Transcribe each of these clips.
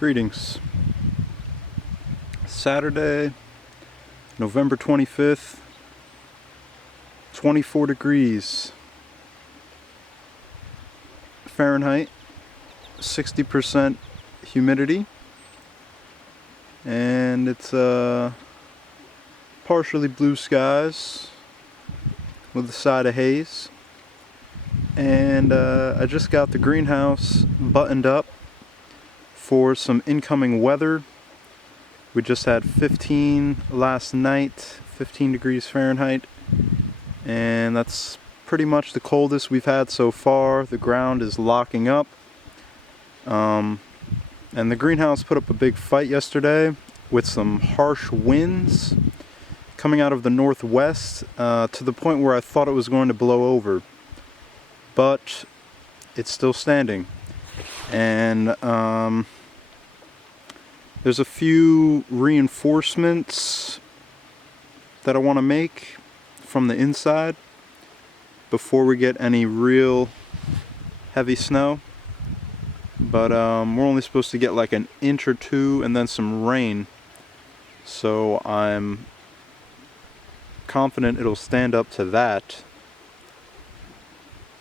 Greetings. Saturday, November 25th, 24 degrees Fahrenheit, 60% humidity, and it's partially blue skies with a side of haze. And I just got the greenhouse buttoned up for some incoming weather. We just had 15 last night, 15 degrees Fahrenheit, and that's pretty much the coldest we've had so far. The ground is locking up, and the greenhouse put up a big fight yesterday with some harsh winds coming out of the northwest, to the point where I thought it was going to blow over, but it's still standing. And there's a few reinforcements that I want to make from the inside before we get any real heavy snow. But we're only supposed to get like an inch or two and then some rain. So I'm confident it'll stand up to that.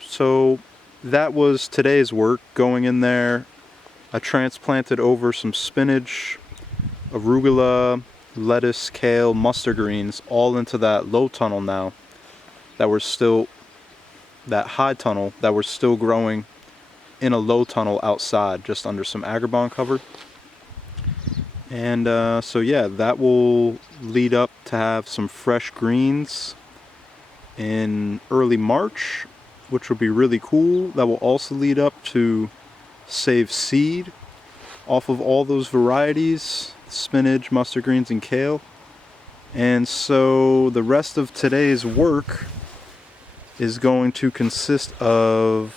So that was today's work, going in there. I transplanted over some spinach, arugula, lettuce, kale, mustard greens, all into that low tunnel now, that high tunnel that we're still growing in a low tunnel outside, just under some agribon cover. And so yeah, that will lead up to have some fresh greens in early March, which will be really cool. That will also lead up to save seed off of all those varieties: spinach, mustard greens, and kale. And so the rest of today's work is going to consist of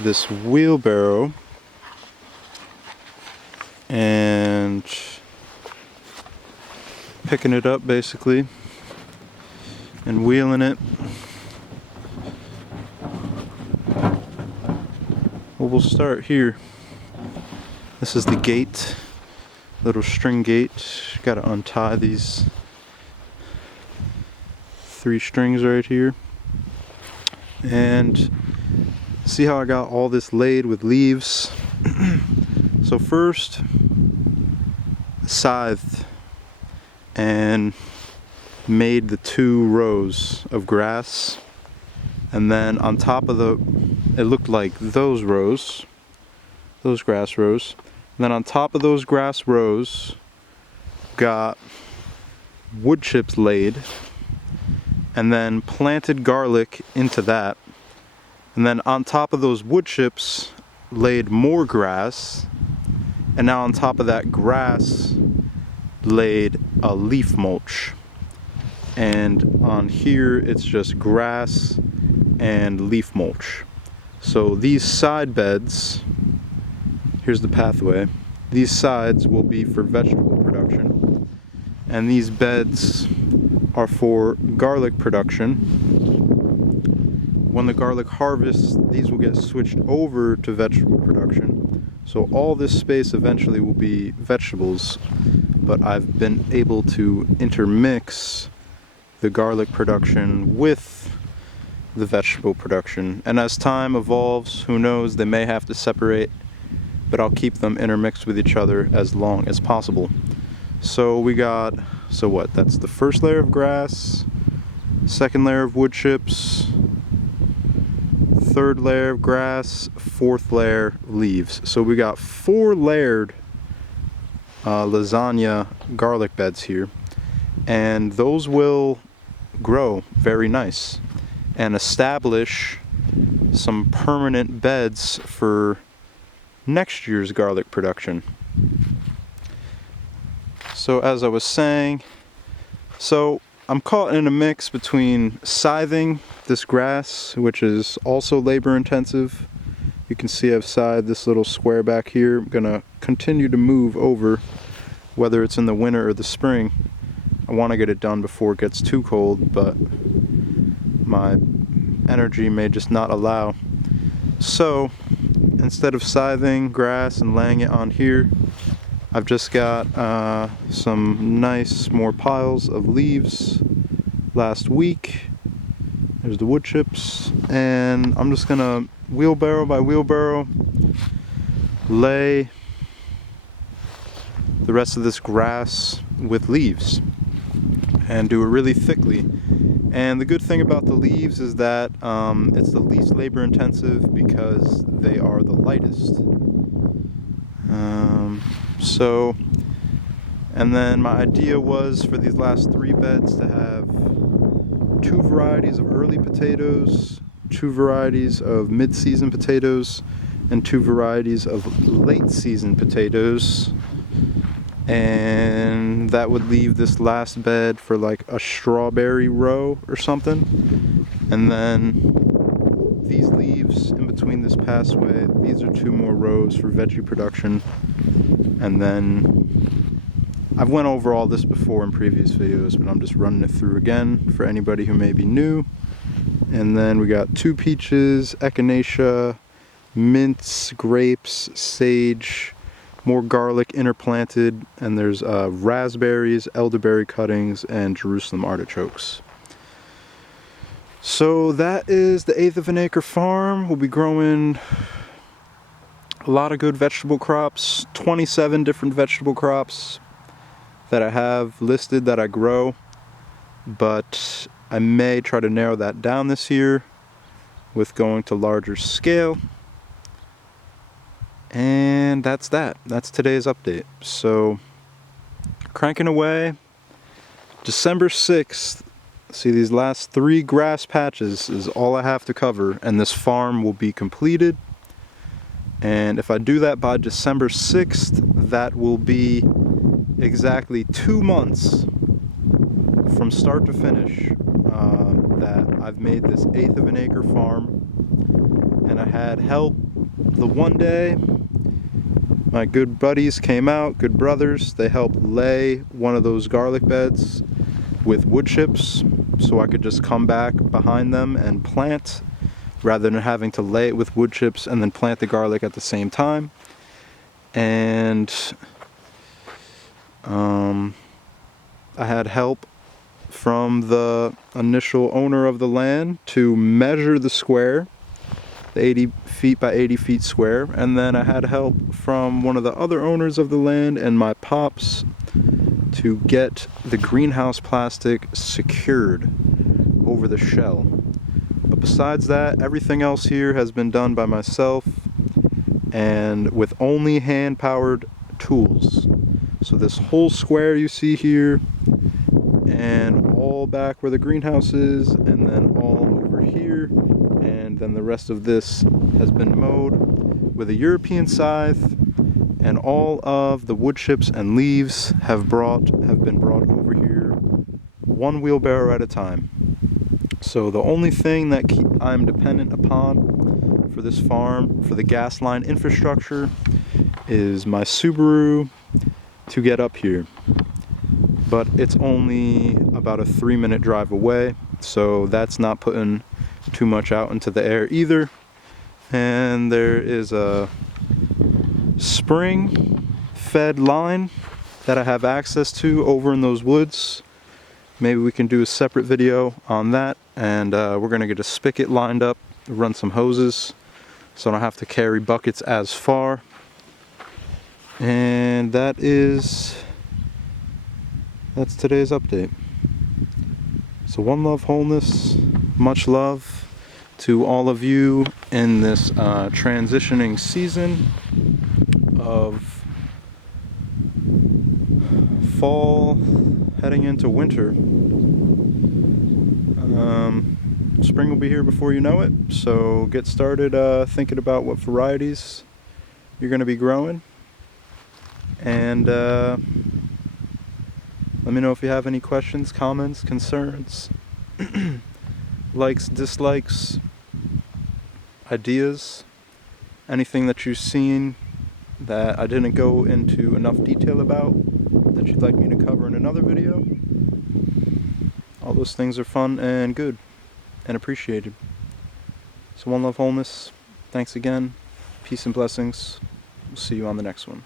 this wheelbarrow and picking it up basically and wheeling it. Well, we'll start here. This is the gate, little string gate. Got to untie these 3 strings right here. And see how I got all this laid with leaves. So first, scythed and made the 2 rows of grass. And then on top of it looked like those rows, those grass rows. And then on top of those grass rows, got wood chips laid, and then planted garlic into that. And then on top of those wood chips, laid more grass. And now on top of that grass, laid a leaf mulch. And on here, it's just grass and leaf mulch. So these side beds, here's the pathway, these sides will be for vegetable production, and these beds are for garlic production. When the garlic harvests, these will get switched over to vegetable production. So all this space eventually will be vegetables, but I've been able to intermix the garlic production with the vegetable production. And as time evolves, who knows, they may have to separate, but I'll keep them intermixed with each other as long as possible. So we got, that's the first layer of grass, second layer of wood chips, third layer of grass, fourth layer leaves. So we got 4 layered lasagna garlic beds here, and those will grow very nice and establish some permanent beds for next year's garlic production. So as I was saying, so I'm caught in a mix between scything this grass, which is also labor intensive. You can see I've scythed this little square back here. I'm gonna continue to move over, whether it's in the winter or the spring. I want to get it done before it gets too cold, but my energy may just not allow. So instead of scything grass and laying it on here, I've just got some nice more piles of leaves last week. There's the wood chips, and I'm just gonna wheelbarrow by wheelbarrow lay the rest of this grass with leaves and do it really thickly. And the good thing about the leaves is that it's the least labor intensive because they are the lightest. And then my idea was for these last 3 beds to have 2 varieties of early potatoes, 2 varieties of mid-season potatoes, and 2 varieties of late-season potatoes. And that would leave this last bed for like a strawberry row or something. And then these leaves in between this pathway, these are 2 more rows for veggie production. And then I've went over all this before in previous videos, but I'm just running it through again for anybody who may be new. And then we got 2 peaches, echinacea, mints, grapes, sage, more garlic interplanted, and there's raspberries, elderberry cuttings, and Jerusalem artichokes. So that is the 1/8 of an acre farm. We'll be growing a lot of good vegetable crops, 27 different vegetable crops that I have listed that I grow, but I may try to narrow that down this year with going to larger scale. And that's that. That's today's update. So, cranking away. December 6th, see these last 3 grass patches is all I have to cover, and this farm will be completed. And if I do that by December 6th, that will be exactly 2 months from start to finish that I've made this 1/8 of an acre farm. And I had help the one day. My good buddies came out, good brothers. They helped lay one of those garlic beds with wood chips so I could just come back behind them and plant rather than having to lay it with wood chips and then plant the garlic at the same time. And I had help from the initial owner of the land to measure the square, the 80 feet by 80 feet square, and then I had help from one of the other owners of the land and my pops to get the greenhouse plastic secured over the shell. But besides that, everything else here has been done by myself and with only hand-powered tools. So this whole square you see here, and all back where the greenhouse is, and then all over here, and then the rest of this has been mowed with a European scythe, and all of the wood chips and leaves have been brought over here 1 wheelbarrow at a time. So the only thing that I'm dependent upon for this farm, for the gas line infrastructure, is my Subaru to get up here. But it's only about a 3-minute drive away, so that's not putting too much out into the air either. And there is a spring-fed line that I have access to over in those woods. Maybe we can do a separate video on that, and we're gonna get a spigot lined up, run some hoses, so I don't have to carry buckets as far. And that's today's update. So one love, wholeness, much love to all of you in this transitioning season of fall heading into winter. Spring will be here before you know it, so get started thinking about what varieties you're going to be growing. And let me know if you have any questions, comments, concerns, likes, dislikes, ideas, anything that you've seen that I didn't go into enough detail about that you'd like me to cover in another video. All those things are fun and good and appreciated. So one love, wholeness. Thanks again. Peace and blessings. We'll see you on the next one.